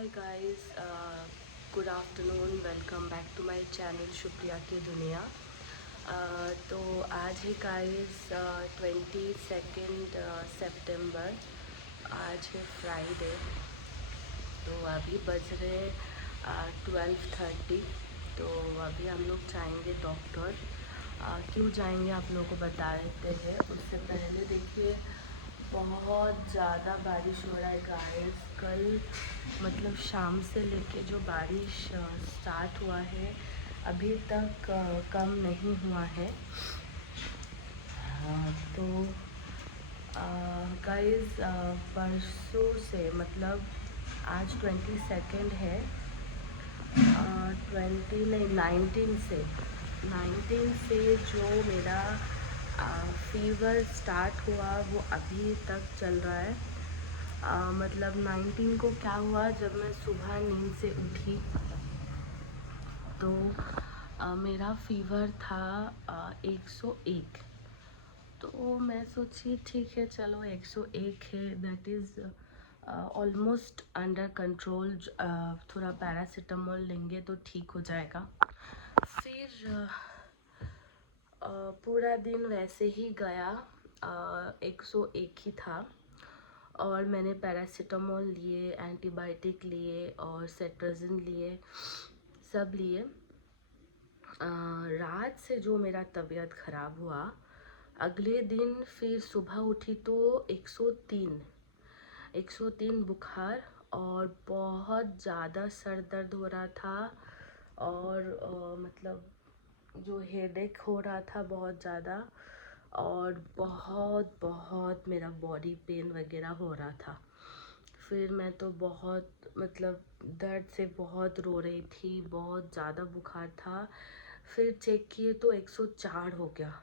Hi guys, good afternoon. Welcome back to my channel Supriya की दुनिया। तो आज है गाइस 22 सितंबर। आज है फ्राइडे। तो अभी बज रहे 12:30। तो अभी हम लोग जाएंगे डॉक्टर। क्यों जाएंगे आप लोगों को बता देते हैं। उससे पहले देखिए, बहुत ज़्यादा बारिश हो रहा है गाइस। कल मतलब शाम से लेके जो बारिश स्टार्ट हुआ है अभी तक कम नहीं हुआ है। तो गाइस, परसों से मतलब आज 22 है। 20 नहीं, 19 से जो मेरा फीवर स्टार्ट हुआ वो अभी तक चल रहा है। मतलब 19 को क्या हुआ, जब मैं सुबह नींद से उठी तो मेरा फीवर था 101। तो मैं सोची ठीक है, चलो 101 है, that is almost under control. थोड़ा पैरासीटामोल लेंगे तो ठीक हो जाएगा। फिर पूरा दिन वैसे ही गया। 101 ही था और मैंने पैरासीटामोल लिए, एंटीबायोटिक लिए और सेट्राजिन लिए, सब लिए। रात से जो मेरा तबीयत ख़राब हुआ, अगले दिन फिर सुबह उठी तो 103 बुखार और बहुत ज़्यादा सर दर्द हो रहा था। और मतलब जो हेडेक हो रहा था बहुत ज़्यादा, और बहुत बहुत मेरा बॉडी पेन वगैरह हो रहा था। फिर मैं तो बहुत मतलब दर्द से बहुत रो रही थी, बहुत ज़्यादा बुखार था। फिर चेक किए तो 104 हो गया।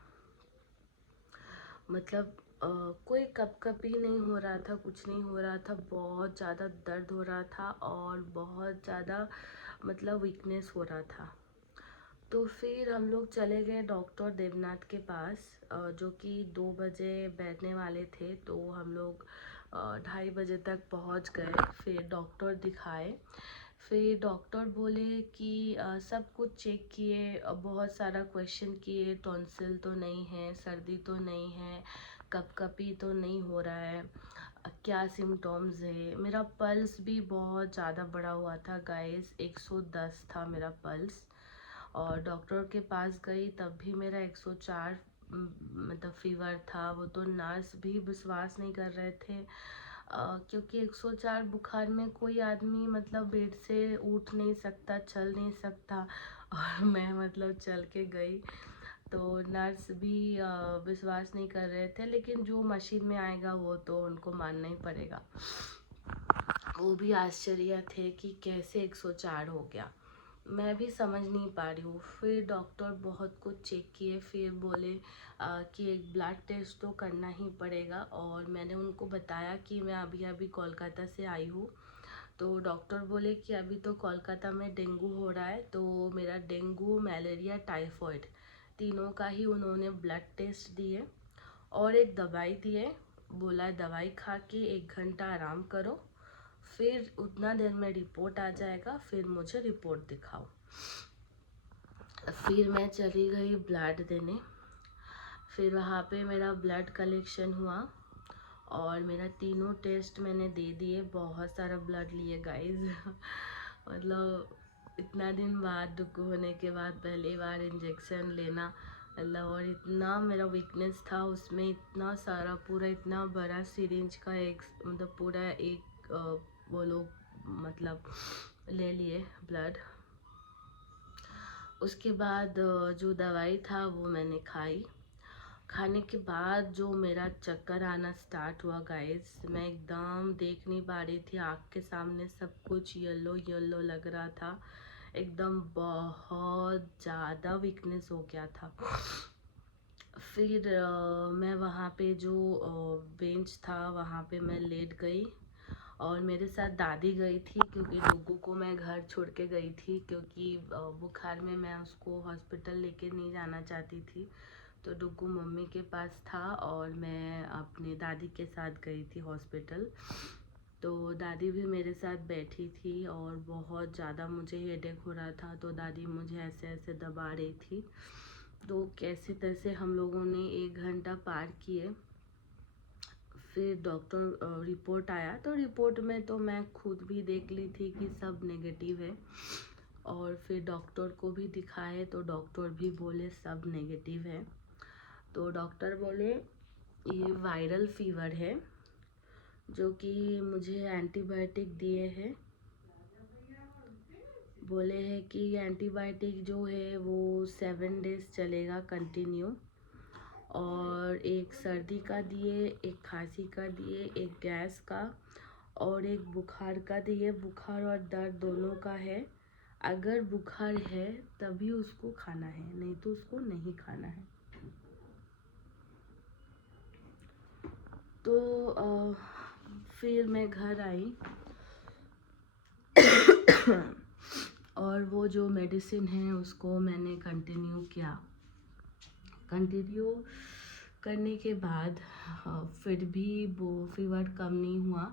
मतलब कोई कपकपी नहीं हो रहा था, कुछ नहीं हो रहा था, बहुत ज़्यादा दर्द हो रहा था और बहुत ज़्यादा मतलब वीकनेस हो रहा था। तो फिर हम लोग चले गए डॉक्टर देवनाथ के पास, जो कि 2 बजे बैठने वाले थे। तो हम लोग 2:30 बजे तक पहुंच गए। फिर डॉक्टर दिखाए। फिर डॉक्टर बोले कि सब कुछ चेक किए, बहुत सारा क्वेश्चन किए, टॉन्सिल तो नहीं है, सर्दी तो नहीं है, कपकपी तो नहीं हो रहा है, क्या सिम्टम्स है। मेरा पल्स भी बहुत ज़्यादा बढ़ा हुआ था गाइस, 110 था मेरा पल्स। और डॉक्टर के पास गई तब भी मेरा 104 मतलब फीवर था। वो तो नर्स भी विश्वास नहीं कर रहे थे, क्योंकि 104 बुखार में कोई आदमी मतलब बेड से उठ नहीं सकता, चल नहीं सकता। और मैं मतलब चल के गई तो नर्स भी विश्वास नहीं कर रहे थे, लेकिन जो मशीन में आएगा वो तो उनको मानना ही पड़ेगा। वो भी आश्चर्य थे कि कैसे 104 हो गया, मैं भी समझ नहीं पा रही हूँ। फिर डॉक्टर बहुत कुछ चेक किए, फिर बोले कि एक ब्लड टेस्ट तो करना ही पड़ेगा। और मैंने उनको बताया कि मैं अभी अभी कोलकाता से आई हूँ। तो डॉक्टर बोले कि अभी तो कोलकाता में डेंगू हो रहा है, तो मेरा डेंगू, मलेरिया, टाइफॉइड तीनों का ही उन्होंने ब्लड टेस्ट दिए और एक दवाई दिए। बोला दवाई खा के 1 घंटा आराम करो, फिर उतना देर में रिपोर्ट आ जाएगा, फिर मुझे रिपोर्ट दिखाओ। फिर मैं चली गई ब्लड देने। फिर वहाँ पे मेरा ब्लड कलेक्शन हुआ और मेरा तीनों टेस्ट मैंने दे दिए। बहुत सारा ब्लड लिए गाइस। मतलब इतना दिन बाद, दुख होने के बाद पहली बार इंजेक्शन लेना, मतलब और इतना मेरा वीकनेस था उसमें, इतना सारा पूरा इतना बड़ा सिरिंज का एक मतलब पूरा एक वो लोग मतलब ले लिए ब्लड। उसके बाद जो दवाई था वो मैंने खाई। खाने के बाद जो मेरा चक्कर आना स्टार्ट हुआ गाइस, मैं एकदम देख नहीं पा रही थी, आँख के सामने सब कुछ येलो येलो लग रहा था, एकदम बहुत ज़्यादा वीकनेस हो गया था। फिर मैं वहाँ पे जो बेंच था वहाँ पे मैं लेट गई और मेरे साथ दादी गई थी, क्योंकि डुग्गू को मैं घर छोड़ के गई थी, क्योंकि बुखार में मैं उसको हॉस्पिटल लेके नहीं जाना चाहती थी। तो डुग्गू मम्मी के पास था और मैं अपनी दादी के साथ गई थी हॉस्पिटल। तो दादी भी मेरे साथ बैठी थी और बहुत ज़्यादा मुझे हेडेक हो रहा था, तो दादी मुझे ऐसे ऐसे दबा रही थी। तो कैसे तैसे हम लोगों ने 1 घंटा पार किए। फिर डॉक्टर रिपोर्ट आया, तो रिपोर्ट में तो मैं खुद भी देख ली थी कि सब नेगेटिव है। और फिर डॉक्टर को भी दिखाए तो डॉक्टर भी बोले सब नेगेटिव है। तो डॉक्टर बोले ये वायरल फीवर है, जो कि मुझे एंटीबायोटिक दिए हैं। बोले हैं कि एंटीबायोटिक जो है वो 7 डेज चलेगा कंटिन्यू, और एक सर्दी का दिए, एक खांसी का दिए, एक गैस का और एक बुखार का दिए। बुखार और दर्द दोनों का है। अगर बुखार है तभी उसको खाना है, नहीं तो उसको नहीं खाना है। तो फिर मैं घर आई और वो जो मेडिसिन है उसको मैंने कंटिन्यू किया। कंटिन्यू करने के बाद फिर भी वो फीवर कम नहीं हुआ।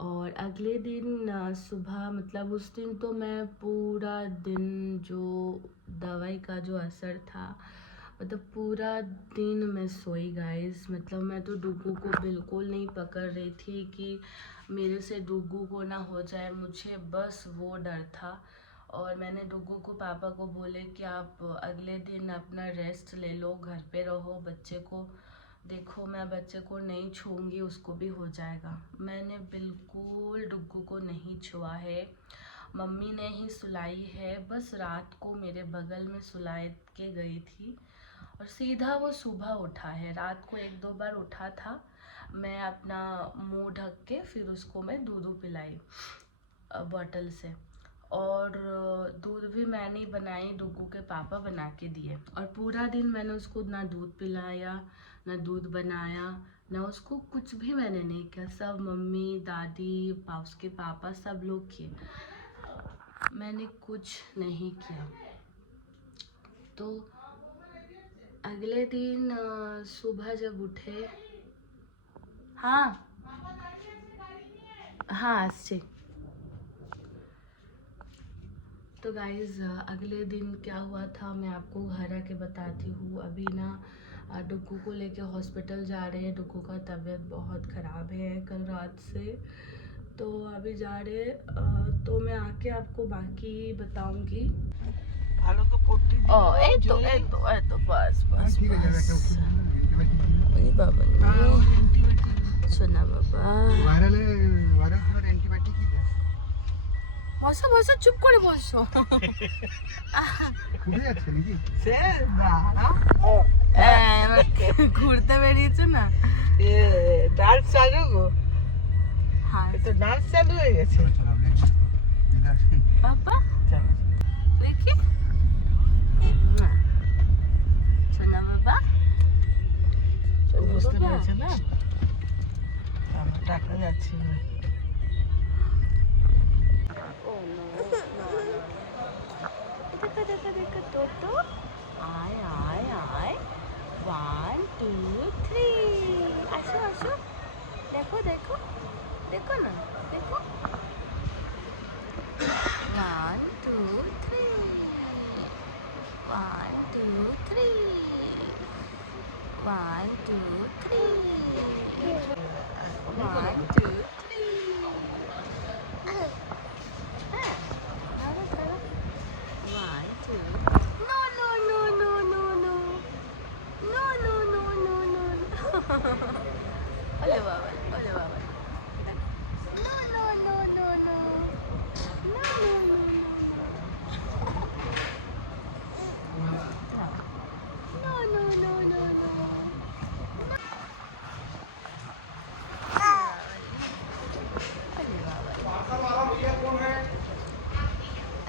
और अगले दिन सुबह, मतलब उस दिन तो मैं पूरा दिन जो दवाई का जो असर था, मतलब पूरा दिन मैं सोई गाइस। मतलब मैं तो डुग्गू को बिल्कुल नहीं पकड़ रही थी कि मेरे से डुग्गू को ना हो जाए, मुझे बस वो डर था। और मैंने डुग्गू को, पापा को बोले कि आप अगले दिन अपना रेस्ट ले लो, घर पे रहो, बच्चे को देखो। मैं बच्चे को नहीं छूऊंगी, उसको भी हो जाएगा। मैंने बिल्कुल डुग्गू को नहीं छुआ है, मम्मी ने ही सुलाई है। बस रात को मेरे बगल में सुला के गई थी और सीधा वो सुबह उठा है। रात को 1-2 बार उठा था, मैं अपना मुंह ढक के फिर उसको मैं दूध पिलाई बॉटल से। और दूध भी मैं नहीं बनाई, डुग्गू के पापा बना के दिए। और पूरा दिन मैंने उसको ना दूध पिलाया, ना दूध बनाया, ना उसको कुछ भी मैंने नहीं किया। सब मम्मी, दादी, उसके पापा सब लोग किए, मैंने कुछ नहीं किया। तो अगले दिन सुबह जब उठे, हाँ अच्छे। तो गाइज़ अगले दिन क्या हुआ था मैं आपको घर आके बताती हूँ। अभी ना डुग्गू को लेके हॉस्पिटल जा रहे हैं। डुग्गू का तबीयत बहुत ख़राब है कल रात से, तो अभी जा रहे तो मैं आके आपको बाकी बताऊंगी। ভালো করে পট্টি দিও। এই তো बस बाबा सोना बाबा বসো চুপ করে বসো। ঘুরতে বেরিয়েছে না, ডান্স চালু গো। হ্যাঁ তো ডান্স চালু হয়ে গেছে। পাপা দেখি সোনা বাবা, বুঝতে পেরেছে না, আমার টাকা যাচ্ছে না। देखो तो आय आय आय 1 2 3 आसो देखो ना देखो 1 2 3 1 2 3 1 2 3 1 2 Ole baba. No.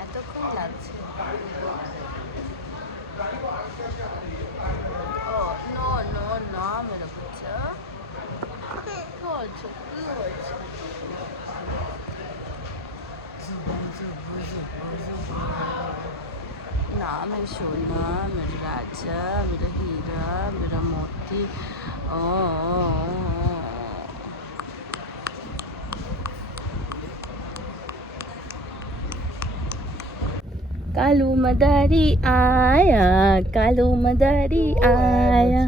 এতক্ষণ লাগছে। ও no মেরে বাচ্চা। কি হয়েছে? ना मेरा सोना, मेरा राजा, मेरा हीरा, मेरा मोती। कालू मदारी आया, कालू मदारी आया,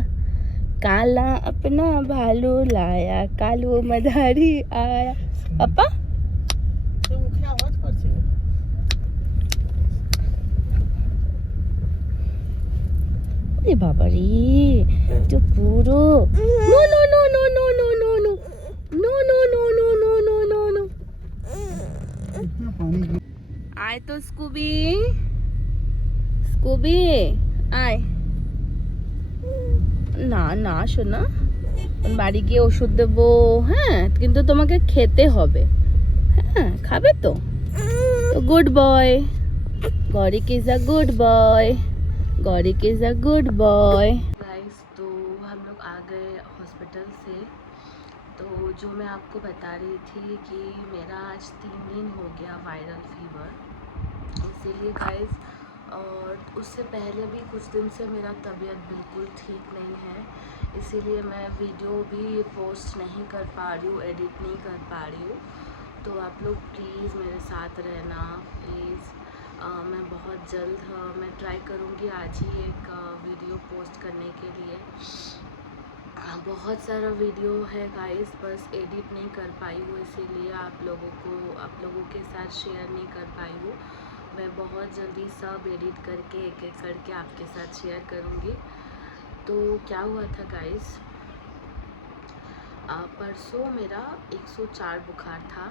काला अपना भालू लाया, कालू मदारी आया। पापा तो मुखे आवाज करছে अरे बाबा रे, जो पूरो no no no no no no no no no no no no no no no no इतना पानी आए तो स्कूबी, स्कूबी आए না না শোনা, বাড়ি গিয়ে ওষুধ দেবো, হ্যাঁ কিন্তু তোমাকে খেতে হবে, হ্যাঁ খাবে তো good boy, Gaurik is a good boy, Gaurik is a good boy. Guys तो हम लोग आ गए हॉस्पिटल से। तो जो मैं आपको बता रही थी कि मेरा आज 3 दिन हो गया वायरल फीवर, इसीलिए गाइस, और उससे पहले भी कुछ दिन से मेरा तबीयत बिल्कुल ठीक नहीं है, इसीलिए मैं वीडियो भी पोस्ट नहीं कर पा रही हूँ, एडिट नहीं कर पा रही हूँ। तो आप लोग प्लीज़ मेरे साथ रहना प्लीज़। मैं बहुत जल्द मैं ट्राई करूँगी आज ही एक वीडियो पोस्ट करने के लिए। बहुत सारा वीडियो है गाइस, बस एडिट नहीं कर पाई हूँ, इसीलिए आप लोगों के साथ शेयर नहीं कर पाई हूँ। मैं बहुत जल्दी सब एडिट करके एक एक करके आपके साथ शेयर करूँगी। तो क्या हुआ था गाइस, परसों मेरा 104 बुखार था।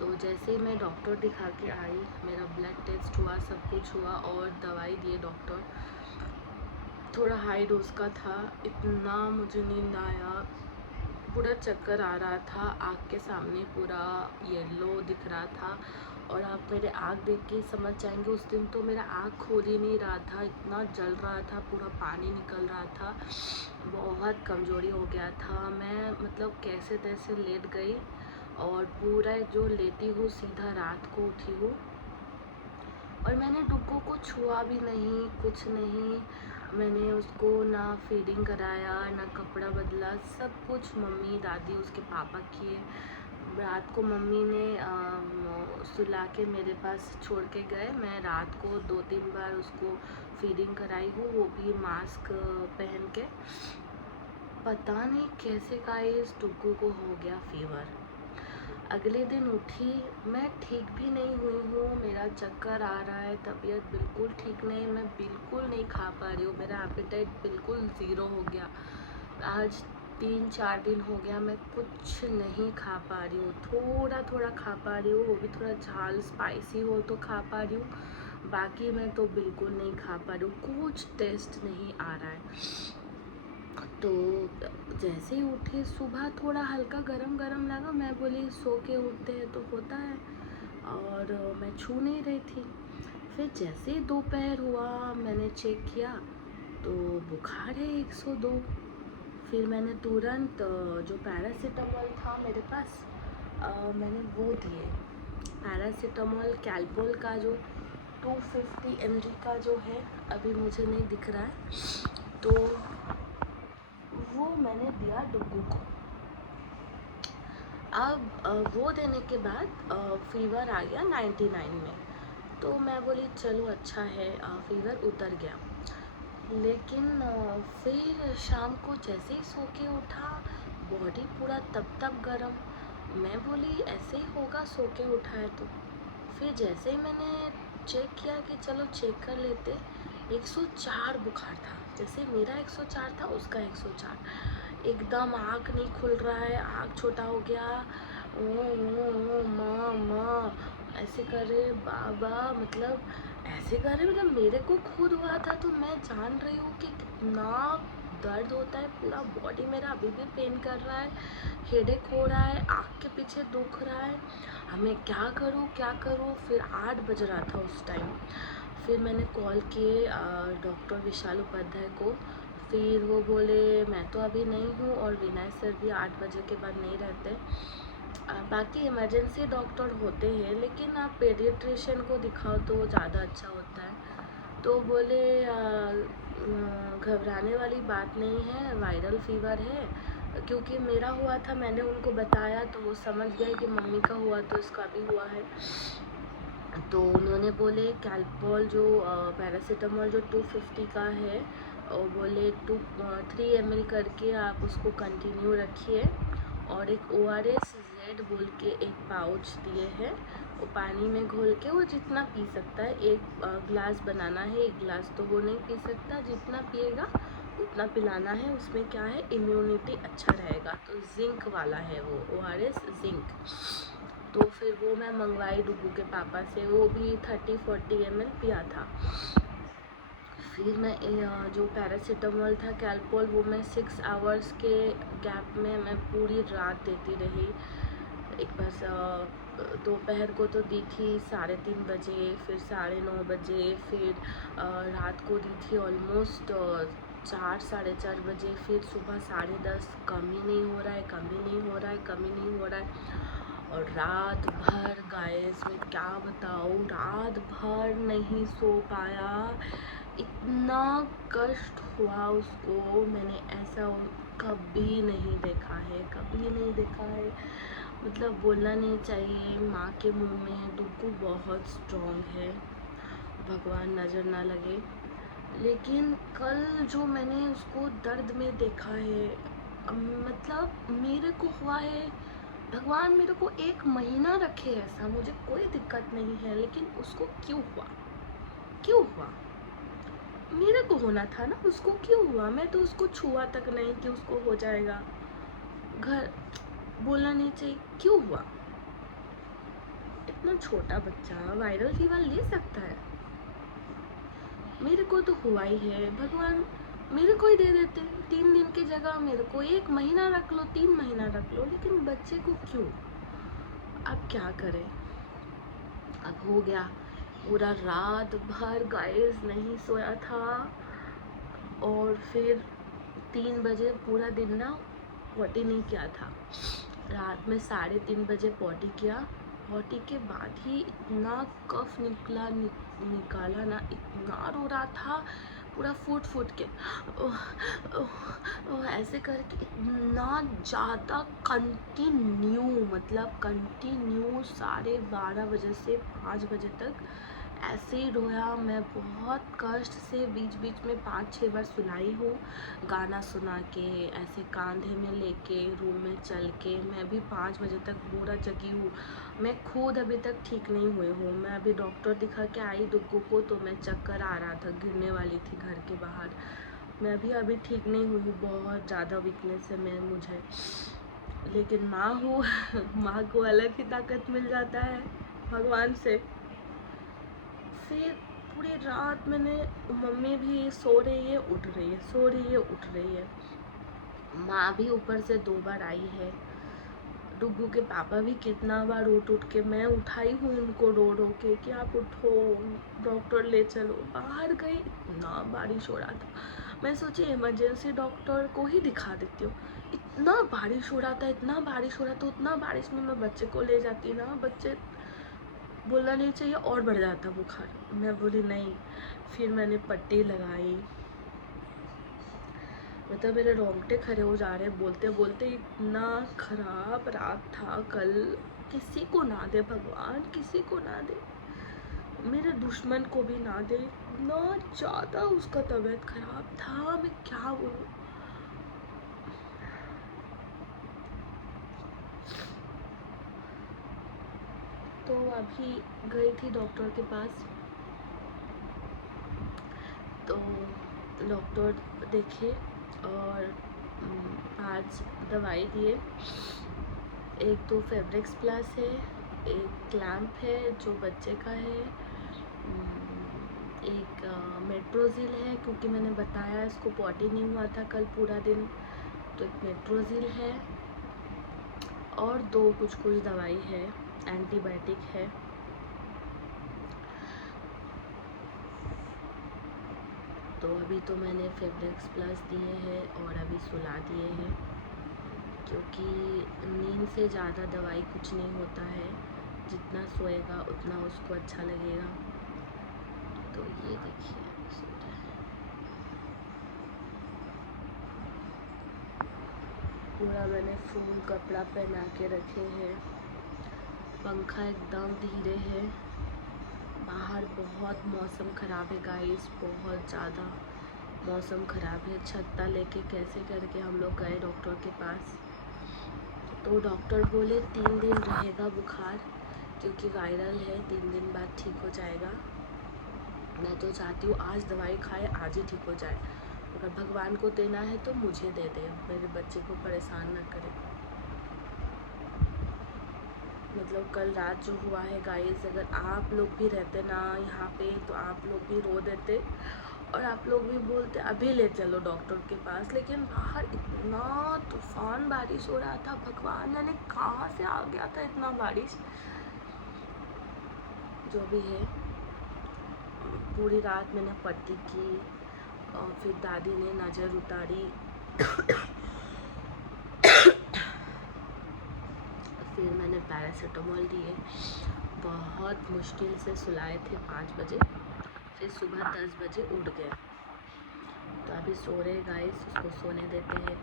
तो जैसे ही मैं डॉक्टर दिखा के आई, मेरा ब्लड टेस्ट हुआ, सब कुछ हुआ और दवाई दिए डॉक्टर। थोड़ा हाई डोज का था, इतना मुझे नींद आया, पूरा चक्कर आ रहा था, आँख के सामने पूरा येलो दिख रहा था। और आप मेरे आँख देख के समझ जाएंगे, उस दिन तो मेरा आँख खोल ही नहीं रहा था, इतना जल रहा था, पूरा पानी निकल रहा था, बहुत कमज़ोरी हो गया था। मैं मतलब कैसे तैसे लेट गई और पूरा जो लेटी हूँ सीधा रात को उठी हूँ। और मैंने डुग्गू को छुआ भी नहीं, कुछ नहीं, मैंने उसको ना फीडिंग कराया ना कपड़ा बदला, सब कुछ मम्मी दादी उसके पापा किए। रात को मम्मी ने सुला के मेरे पास छोड़ के गए, मैं रात को 2-3 बार उसको फीडिंग कराई हूँ, वो भी मास्क पहन के। पता नहीं कैसे गाइस डुग्गू को हो गया फीवर। अगले दिन उठी, मैं ठीक भी नहीं हुई हूँ, मेरा चक्कर आ रहा है, तबीयत बिल्कुल ठीक नहीं, मैं बिल्कुल नहीं खा पा रही हूँ, मेरा एपेटाइट बिल्कुल ज़ीरो हो गया। आज 3-4 दिन हो गया मैं कुछ नहीं खा पा रही हूँ, थोड़ा थोड़ा खा पा रही हूँ, वो भी थोड़ा झाल स्पाइसी हो तो खा पा रही हूँ, बाकी मैं तो बिल्कुल नहीं खा पा रही हूँ, कुछ टेस्ट नहीं आ रहा है। तो जैसे ही उठी सुबह थोड़ा हल्का गरम गरम लगा, मैं बोली सो के उठते हैं तो होता है, और मैं छू नहीं रही थी। फिर जैसे ही दोपहर हुआ मैंने चेक किया तो बुखार है 102। फिर मैंने तुरंत जो पैरासीटामोल था मेरे पास, मैंने वो दिए, पैरासीटामोल कैलपोल का जो 250 mg का जो है, अभी मुझे नहीं दिख रहा है, तो वो मैंने दिया डुग्गू को। अब वो देने के बाद फीवर आ गया 99 में, तो मैं बोली चलो अच्छा है, फीवर उतर गया। लेकिन फिर शाम को जैसे ही सो के उठा, बॉडी पूरा तब गरम, मैं बोली ऐसे ही होगा सो के उठा है तो। फिर जैसे ही मैंने चेक किया कि चलो चेक कर लेते, 104 बुखार था, जैसे मेरा 104 था उसका 104, एकदम आँख नहीं खुल रहा है, आँख छोटा हो गया, ओ माँ ऐसे कर रहे बाबा, मतलब ऐसे कर रहे, मतलब मेरे को खुद हुआ था तो मैं जान रही हूँ कि कितना दर्द होता है, पूरा बॉडी मेरा अभी भी पेन कर रहा है, हेडेक हो रहा है, आँख के पीछे दुख रहा है, हमें क्या करूँ। फिर 8 बज रहा था उस टाइम, फिर मैंने कॉल किए डॉक्टर विशाल उपाध्याय को, फिर वो बोले मैं तो अभी नहीं हूँ और विनय सर भी 8 बजे के बाद नहीं रहते, बाकी इमरजेंसी डॉक्टर होते हैं, लेकिन आप पेडियाट्रिशियन को दिखाओ तो ज़्यादा अच्छा होता है। तो बोले घबराने वाली बात नहीं है, वायरल फीवर है, क्योंकि मेरा हुआ था, मैंने उनको बताया तो वो समझ गए कि मम्मी का हुआ तो इसका भी हुआ है। तो उन्होंने बोले कैल्पॉल जो पैरासीटामोल जो 250 का है, और बोले 3 ml करके आप उसको कंटिन्यू रखिए, और एक ORS Z बोल के एक पाउच दिए हैं, वो पानी में घोल के वो जितना पी सकता है, एक गिलास बनाना है, एक गिलास तो वो नहीं पी सकता, जितना पिएगा उतना पिलाना है। उसमें क्या है, इम्यूनिटी अच्छा रहेगा, तो जिंक वाला है वो ORS जिंक। तो फिर वो मैं मंगवाई डुगू के पापा से, वो भी 30-40 ml पिया था। फिर मैं जो पैरासीटामोल था कैल्पॉल, वो मैं 6 आवर्स के गैप में मैं पूरी रात देती रही। एक बार दोपहर को तो दी थी 3:30 बजे, फिर 9:30 बजे, फिर रात को दी थी ऑलमोस्ट 4-4:30 बजे, फिर सुबह 10:30। कम ही नहीं हो रहा है, कम ही नहीं हो रहा है, कम ही नहीं हो रहा है। और रात भर गाइस मैं क्या बताऊँ, रात भर नहीं सो पाया, इतना कष्ट हुआ उसको। मैंने ऐसा कभी नहीं देखा है, कभी नहीं देखा है। मतलब बोलना नहीं चाहिए माँ के मुंह में, डुग्गू बहुत स्ट्रॉन्ग है, भगवान नज़र ना लगे। लेकिन कल जो मैंने उसको दर्द में देखा है, मतलब मेरे को हुआ है भगवान मेरे को 1 महीना रखे ऐसा, मुझे कोई दिक्कत नहीं है, लेकिन उसको क्यों हुआ, क्यों हुआ? मेरे को होना था ना, उसको क्यों हुआ? मैं तो उसको छुआ तक नहीं कि उसको हो जाएगा। घर बोलना नहीं चाहिए, क्यों हुआ? इतना छोटा बच्चा वायरल फीवर ले सकता है, मेरे को तो हुआ ही है। भगवान मेरे को ही दे देते, 3 दिन की जगह मेरे को 1 महीना रख लो, 3 महीना रख लो, लेकिन बच्चे को क्यों? अब क्या करें, अब हो गया। पूरा रात भर गाइस नहीं सोया था, और फिर 3 बजे पूरा दिन ना पॉटी नहीं किया था। रात में 3:30 बजे पॉटी किया। पॉटी के बाद ही इतना कफ निकाला ना, इतना रो रहा था, पूरा फूट के ओह, ओह, ओह, ऐसे करके इतना ज़्यादा कंटिन्यू, मतलब कंटिन्यू 12:30 बजे से 5 बजे तक ऐसे ही रोया। मैं बहुत कष्ट से बीच बीच में 5-6 बार सुलाई हूँ, गाना सुना के, ऐसे कांधे में लेके रूम में चल के। मैं भी 5 बजे तक पूरा जगी हूँ। मैं खुद अभी तक ठीक नहीं हुई हूँ। मैं अभी डॉक्टर दिखा के आई डुग्गू को, तो मैं चक्कर आ रहा था, गिरने वाली थी घर के बाहर। मैं भी अभी ठीक नहीं हुई हूँ, बहुत ज़्यादा वीकनेस है मैं मुझे, लेकिन माँ हूँ माँ को अलग ही ताकत मिल जाता है भगवान से। फिर पूरी रात मैंने, मम्मी भी सो रही है उठ रही है, सो रही है उठ रही है, माँ भी ऊपर से 2 बार आई है, डुग्गू के पापा भी कितना बार उठ के, मैं उठाई हूँ उनको रो के कि आप उठो, डॉक्टर ले चलो। बाहर गई, इतना बारिश हो रहा था, मैं सोची इमरजेंसी डॉक्टर को ही दिखा देती हूँ। इतना बारिश हो रहा था, इतना बारिश हो रहा था, उतना बारिश में मैं बच्चे को ले जाती ना, बच्चे बोलना नहीं चाहिए और बढ़ जाता बुखार। मैं बोली नहीं, फिर मैंने पट्टी लगाई, मतलब मेरे रोंगटे खड़े हो जा रहे बोलते बोलते। इतना खराब रात था कल, किसी को ना दे भगवान, किसी को ना दे, मेरे दुश्मन को भी ना दे। इतना ज़्यादा उसका तबीयत खराब था, मैं क्या बोलूँ। तो अभी गई थी डॉक्टर के पास, तो डॉक्टर देखे और 5 दवाई दिए। एक तो फेब्रिक्स प्लस है, एक क्लैम्प है जो बच्चे का है, एक मेट्रोजिल है, क्योंकि मैंने बताया इसको पॉटी नहीं हुआ था कल पूरा दिन, तो एक मेट्रोजिल है, और 2 कुछ दवाई है, एंटीबायोटिक है। तो अभी तो मैंने फेब्रिक्स प्लस दिए हैं और अभी सुला दिए हैं, क्योंकि नींद से ज़्यादा दवाई कुछ नहीं होता है, जितना सोएगा उतना उसको अच्छा लगेगा। तो ये देखिए पूरा मैंने फुल कपड़ा पहना के रखे हैं, पंखा एकदम धीरे है, बाहर बहुत मौसम ख़राब है गाइस, बहुत ज़्यादा मौसम ख़राब है। छत्ता लेके कैसे करके हम लोग गए डॉक्टर के पास, तो डॉक्टर बोले 3 दिन रहेगा बुखार, क्योंकि वायरल है, 3 दिन बाद ठीक हो जाएगा। मैं तो चाहती हूँ आज दवाई खाए आज ही ठीक हो जाए। अगर भगवान को देना है तो मुझे दे दे, मेरे बच्चे को परेशान ना करे। मतलब कल रात जो हुआ है गाइस, अगर आप लोग भी रहते ना यहाँ पे तो आप लोग भी रो देते और आप लोग भी बोलते अभी ले चलो डॉक्टर के पास। लेकिन बाहर इतना तूफान बारिश हो रहा था, भगवान जाने कहाँ से आ गया था इतना बारिश। जो भी है, पूरी रात मैंने पट्टी की और फिर दादी ने नज़र उतारी फिर मैंने पैरासीटामोल दिए, बहुत मुश्किल से सुलाए थे 5 बजे, फिर सुबह 10 बजे उठ गए। तो अभी सो रहे गाइस, उसको सोने देते हैं।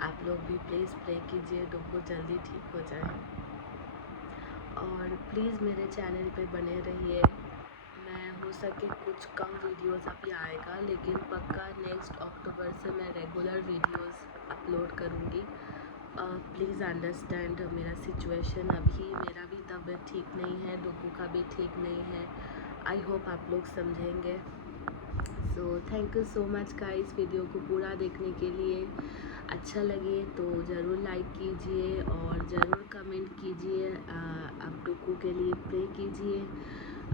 आप लोग भी प्लीज़ प्रे कीजिए डुग्गू जल्दी ठीक हो जाए, और प्लीज़ मेरे चैनल पे बने रहिए। मैं हो सके कुछ कम वीडियोस अभी आएगा, लेकिन पक्का नेक्स्ट अक्टूबर से मैं रेगुलर वीडियोस अपलोड करूँगी। प्लीज़ अंडरस्टैंड मेरा सिचुएशन, अभी मेरा भी तबीयत ठीक नहीं है, डुग्गू का भी ठीक नहीं है। आई होप आप लोग समझेंगे। So thank you so much guys video को पूरा देखने के लिए। अच्छा लगे तो ज़रूर लाइक कीजिए और ज़रूर कमेंट कीजिए। आप डुग्गू के लिए प्रे कीजिए,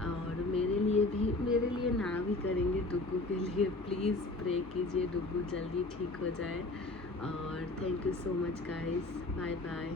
और मेरे लिए ना भी करेंगे डुग्गू के लिए प्लीज़ प्रे कीजिए डुग्गू जल्दी ठीक हो जाए। और thank you so much guys, bye bye.